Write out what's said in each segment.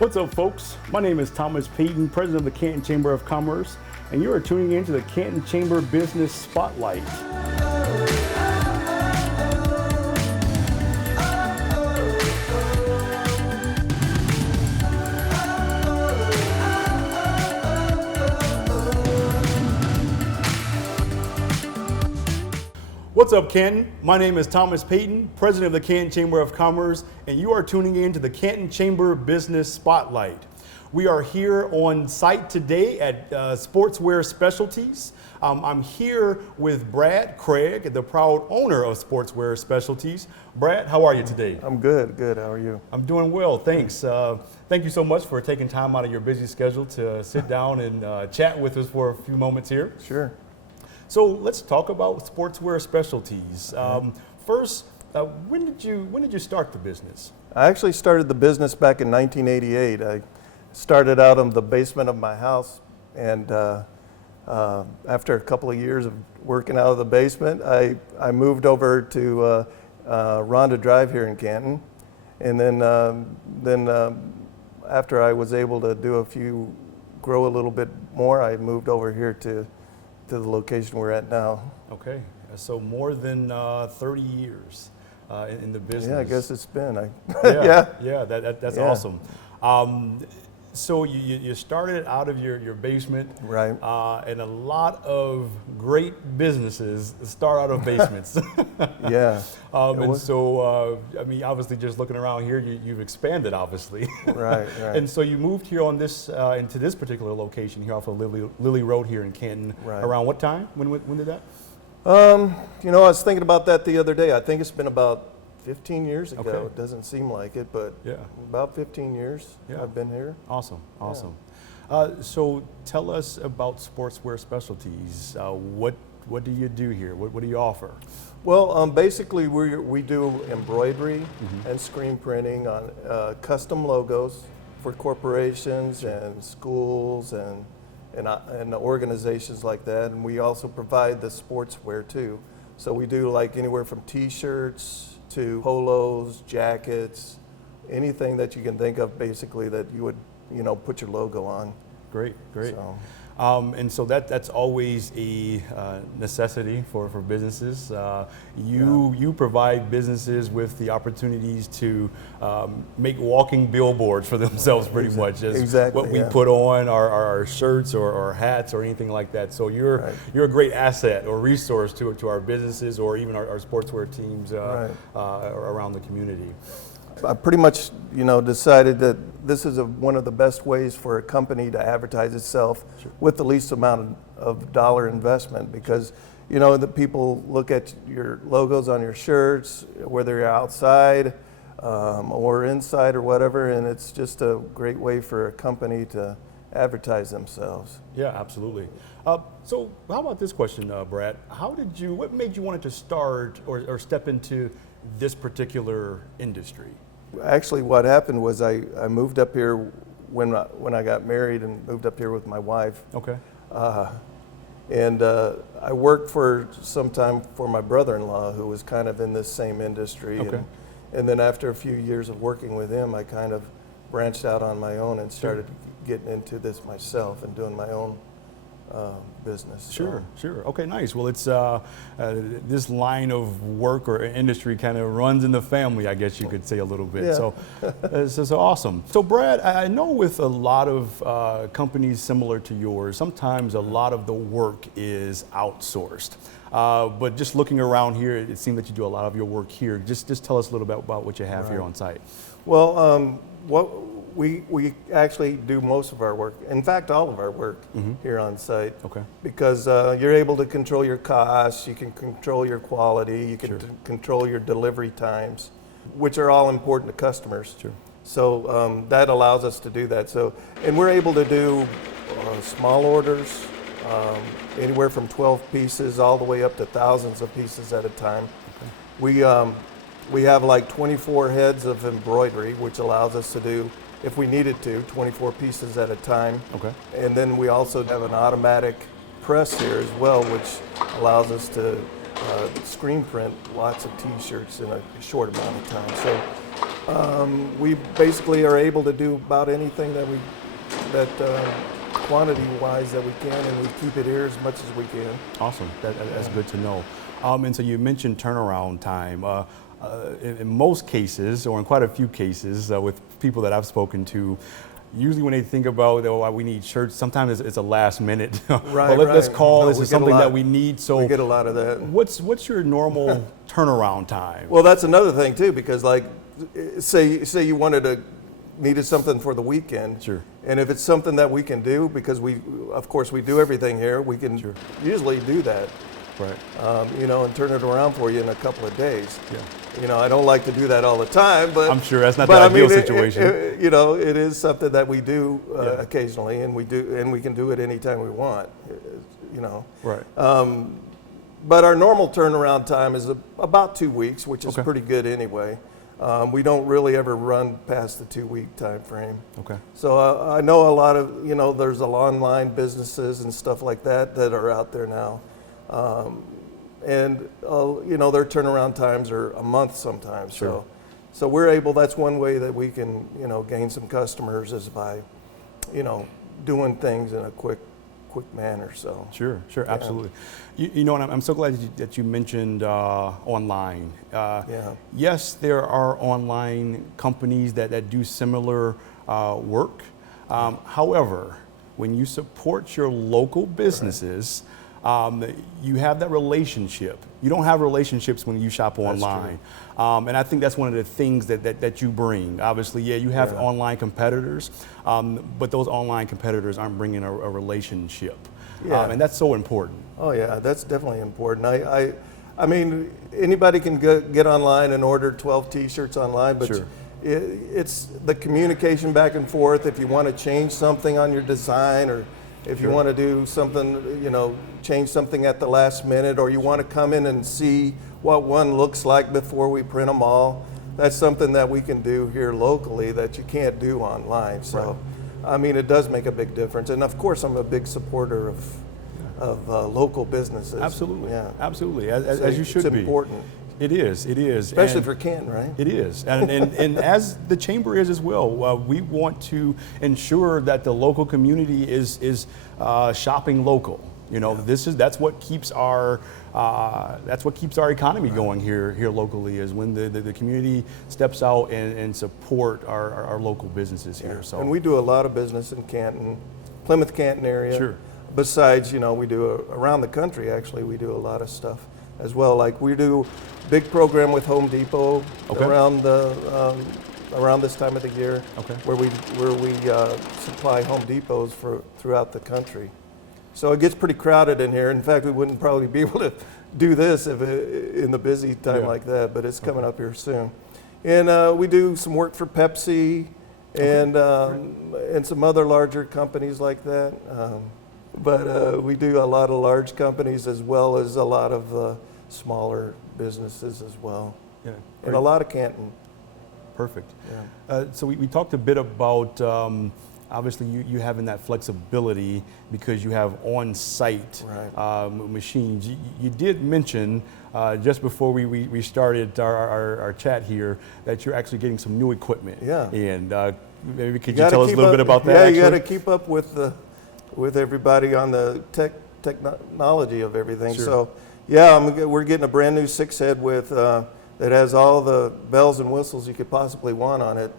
What's up, folks? My name is Thomas Payton, president of the Canton Chamber of Commerce, and you are tuning in to the Canton Chamber Business Spotlight. What's up, Canton? My name is Thomas Payton, president of the Canton Chamber of Commerce, and you are tuning in to the Canton Chamber Business Spotlight. We are here on site today at Sportswear Specialties. I'm here with Brad Craig, the proud owner of Sportswear Specialties. Brad, how are you today? I'm good. How are you? I'm doing well, thanks. Thank you so much for taking time out of your busy schedule to sit down and chat with us for a few moments here. Sure. So let's talk about Sportswear Specialties. First, when did you start the business? I actually started the business back in 1988. I started out in the basement of my house, and after a couple of years of working out of the basement, I moved over to Rhonda Drive here in Canton, and then after I was able to grow a little bit more, I moved over here to the location we're at now. Okay, so more than 30 years in the business. Yeah, I guess it's been. That's awesome. So you started out of your basement, right? And a lot of great businesses start out of basements. Yeah. And so, I mean, obviously, just looking around here, you've expanded, obviously. Right. And so you moved here on this into this particular location here off of Lily Road here in Canton. Right. Around what time? When did that? I was thinking about that the other day. I think it's been about 15 years ago. Okay. It doesn't seem like it, but yeah, about 15 years I've been here. Awesome. So tell us about Sportswear Specialties. What do you do here? What do you offer? Well, basically we do embroidery and screen printing on custom logos for corporations and schools and organizations like that. And we also provide the sportswear too. So we do like anywhere from T-shirts to polos, jackets, anything that you can think of basically that you would, put your logo on. Great. So. And so that's always a necessity for businesses. You provide businesses with the opportunities to make walking billboards for themselves pretty much. Exactly. What we put on our shirts or hats or anything like that. So you're a great asset or resource to our businesses or even our sportswear teams around the community. I pretty much, decided that this is one of the best ways for a company to advertise itself with the least amount of dollar investment because, the people look at your logos on your shirts, whether you're outside or inside or whatever, and it's just a great way for a company to advertise themselves. Yeah, absolutely. So how about this question, Brad? What made you want to start or step into this particular industry? Actually, what happened was I moved up here when I got married and moved up here with my wife. Okay. And I worked for some time for my brother-in-law who was kind of in this same industry. Okay. And then after a few years of working with him, I kind of branched out on my own and started getting into this myself and doing my own business. Sure. Okay, nice. Well, it's this line of work or industry kind of runs in the family, I guess you could say a little bit. Yeah. So this is awesome. So Brad, I know with a lot of companies similar to yours, sometimes a lot of the work is outsourced. But just looking around here, it seems that you do a lot of your work here. Just tell us a little bit about what you have here on site. Well, we actually do most of our work, in fact all of our work here on site. Okay. Because you're able to control your costs, you can control your quality, you can control your delivery times, which are all important to customers. Sure. So that allows us to do that. And we're able to do small orders, anywhere from 12 pieces all the way up to thousands of pieces at a time. Okay. We have like 24 heads of embroidery, which allows us to do, if we needed to, 24 pieces at a time. Okay. And then we also have an automatic press here as well, which allows us to screen print lots of T-shirts in a short amount of time. So we basically are able to do about anything that quantity-wise that we can, and we keep it here as much as we can. Awesome. That's good to know. And so you mentioned turnaround time. In most cases, or in quite a few cases, with people that I've spoken to, usually when they think about, oh, we need shirts, sometimes it's a last minute. Right, Let's call, No, this is something that we need. So we get a lot of that. What's your normal turnaround time? Well, that's another thing too, because like, say you needed something for the weekend. Sure. And if it's something that we can do, because of course we do everything here, we can usually do that. Right. And turn it around for you in a couple of days. Yeah. I don't like to do that all the time, but I'm sure that's not the ideal situation. It is something that we do occasionally, and we can do it anytime we want. Right. But our normal turnaround time is about 2 weeks, which is pretty good anyway. We don't really ever run past the 2-week time frame. Okay. So I know a lot of, there's online businesses and stuff like that are out there now. Their turnaround times are a month sometimes. Sure. So we're able, that's one way that we can, gain some customers is by, doing things in a quick manner. So Sure, absolutely. And I'm so glad that you mentioned online. Yes, there are online companies that do similar work. However, when you support your local businesses, you have that relationship. You don't have relationships when you shop online. And I think that's one of the things that you bring. Obviously, you have online competitors, but those online competitors aren't bringing a relationship. And that's so important. Oh yeah, that's definitely important. I mean, anybody can get online and order 12 T-shirts online, but it's the communication back and forth. If you want to change something on your design, or if you want to do something, change something at the last minute, or you want to come in and see what one looks like before we print them all, that's something that we can do here locally that you can't do online. So, I mean, it does make a big difference. And of course, I'm a big supporter of local businesses. Absolutely. Yeah. Absolutely. As you should be. It's important. It is. Especially for Canton, right? It is. And as the Chamber is as well, we want to ensure that the local community is shopping local. That's what keeps our economy going here locally, is when the community steps out and support our local businesses here. So, and we do a lot of business in Canton, Plymouth Canton area. Sure. Besides, we do around the country. Actually, we do a lot of stuff as well. Like we do big program with Home Depot around this time of the year, where we supply Home Depots throughout the country. So it gets pretty crowded in here. In fact, we wouldn't probably be able to do this in the busy time like that, but it's coming up here soon. And we do some work for Pepsi and some other larger companies like that. But we do a lot of large companies as well as a lot of smaller businesses as well. Yeah, and a lot of Canton. Perfect. Yeah. So we talked a bit about obviously you having that flexibility because you have on-site machines. You did mention just before we started our chat here that you're actually getting some new equipment. Yeah. And maybe could you tell us a little bit about that? Yeah, you got to keep up with everybody on the technology of everything. Sure. So we're getting a brand new 6-head with that has all the bells and whistles you could possibly want on it.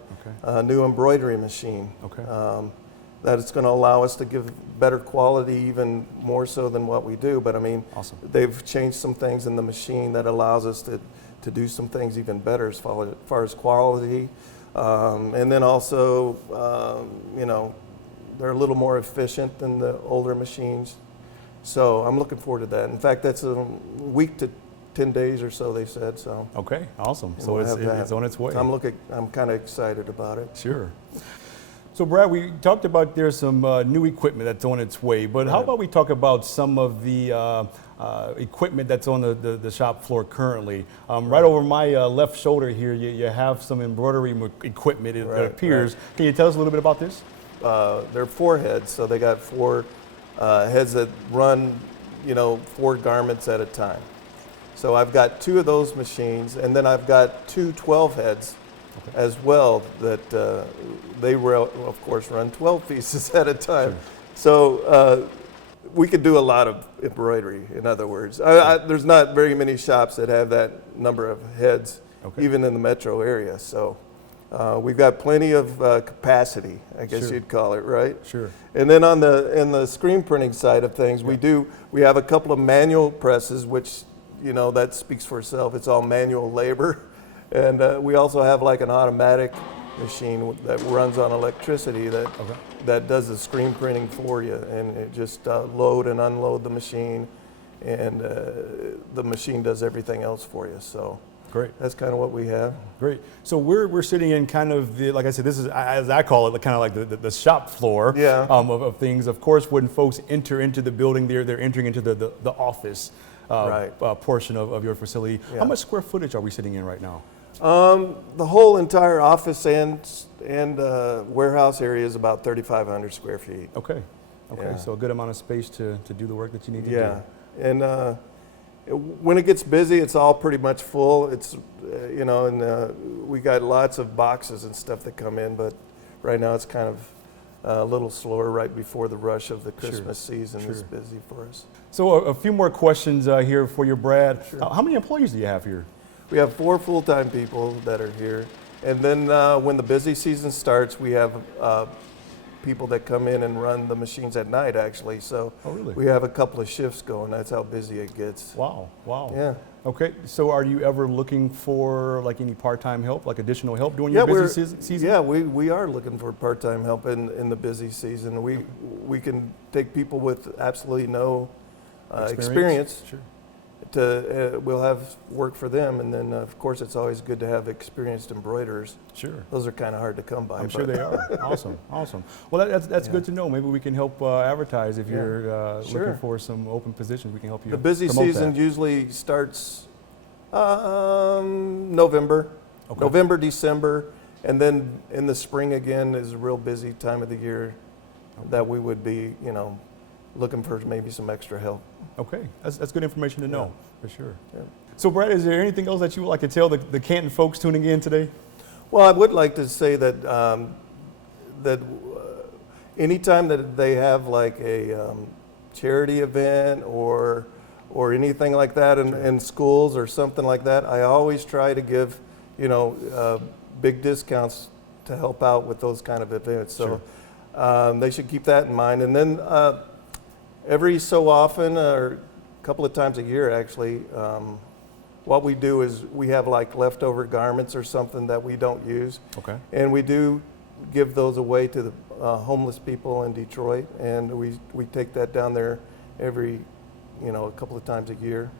A new embroidery machine. That it's going to allow us to give better quality, even more so than what we do. But I mean, they've changed some things in the machine that allows us to do some things even better as far as quality. And then also, they're a little more efficient than the older machines. So I'm looking forward to that. In fact, that's a week to 10 days or so, they said. So okay, awesome. So it's on its way. I'm kind of excited about it. Sure. So Brad, we talked about there's some new equipment that's on its way, but how about we talk about some of the equipment that's on the shop floor currently? Right over my left shoulder here, you have some embroidery equipment, it appears. Can you tell us a little bit about this? They're 4 heads, so they got 4 heads that run, 4 garments at a time. So I've got 2 of those machines, and then I've got 2 12 heads as well that they will, of course, run 12 pieces at a time. Sure. So we could do a lot of embroidery, in other words. There's not very many shops that have that number of heads, even in the metro area. So we've got plenty of capacity, I guess Sure. you'd call it, right? Sure. And then in the screen printing side of things, we have a couple of manual presses, which, you know, that speaks for itself. It's all manual labor. And we also have like an automatic machine that runs on electricity that does the screen printing for you, and it just load and unload the machine, and the machine does everything else for you. So great. That's kind of what we have. Great. So we're sitting in kind of the, like I said, this is, as I call it, kind of like the shop floor of things. Of course, when folks enter into the building, they're entering into the office portion of your facility. Yeah. How much square footage are we sitting in right now? The whole entire office and warehouse area is about 3,500 square feet. Okay. Yeah. So a good amount of space to do the work that you need to do. Yeah. And when it gets busy, it's all pretty much full. It's, you know, and we got lots of boxes and stuff that come in, but right now it's kind of a little slower right before the rush of the Christmas season is busy for us. So a few more questions here for you, Brad. Sure. How many employees do you have here? We have 4 full-time people that are here. And then when the busy season starts, we have people that come in and run the machines at night, actually. So we have a couple of shifts going. That's how busy it gets. Wow. Yeah. Okay, so are you ever looking for like any part-time help, like additional help during your busy season? Yeah, we are looking for part-time help in the busy season. We can take people with absolutely no experience. Sure. We'll have work for them, and then of course it's always good to have experienced embroiderers. Sure. Those are kind of hard to come by. I'm sure they are. Awesome. Well, that's good to know. Maybe we can help advertise if you're looking for some open positions. We can help you. The busy season usually starts November, December, and then in the spring again is a real busy time of the year that we would be, you know, looking for maybe some extra help. Okay, that's good information to know, for sure. Yeah. So Brad, is there anything else that you would like to tell the Canton folks tuning in today? Well, I would like to say that anytime that they have like a charity event or anything like that in schools or something like that, I always try to give, you know, big discounts to help out with those kind of events. So they should keep that in mind. And then every so often, or a couple of times a year actually, what we do is we have like leftover garments or something that we don't use. Okay. And we do give those away to the homeless people in Detroit, and we take that down there every, you know, a couple of times a year.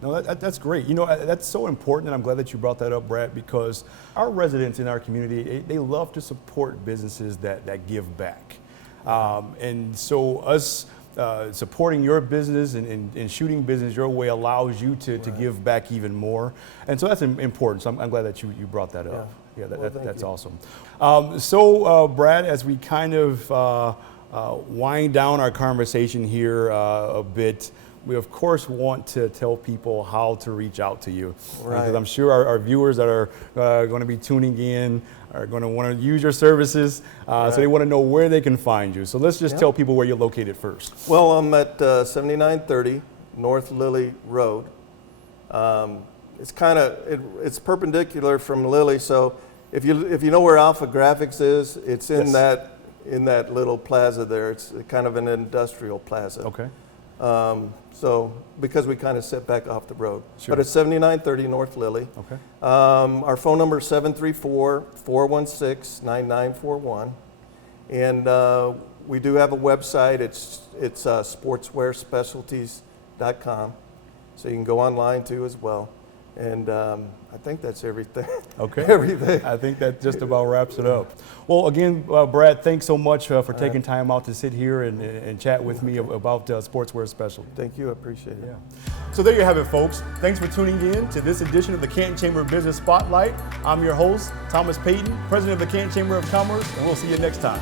No, that's great. You know, that's so important, and I'm glad that you brought that up, Brad, because our residents in our community, they love to support businesses that give back. And so us supporting your business and shooting business your way allows you to give back even more. And so that's important. So I'm glad that you brought that up. Yeah, that's awesome. So Brad, as we kind of wind down our conversation here a bit, we of course want to tell people how to reach out to you. Because I'm sure our viewers that are going to be tuning in are going to want to use your services, so they want to know where they can find you. So let's just tell people where you're located first. Well, I'm at 7930 North Lilly Road. It's kind of it's perpendicular from Lilly, so if you know where Alpha Graphics is, it's in that little plaza there. It's kind of an industrial plaza. Okay. So because we kind of sit back off the road. Sure. But it's 7930 North Lilly. Okay. Our phone number is 734-416-9941. And we do have a website. It's sportswearspecialties.com. So you can go online too as well. And I think that's everything. Okay. Everything. I think that just about wraps it up. Well, again, Brad, thanks so much for taking time out to sit here and chat with me about Sportswear Specialties. Thank you. I appreciate it. Yeah. So there you have it, folks. Thanks for tuning in to this edition of the Canton Chamber of Business Spotlight. I'm your host, Thomas Payton, President of the Canton Chamber of Commerce, and we'll see you next time.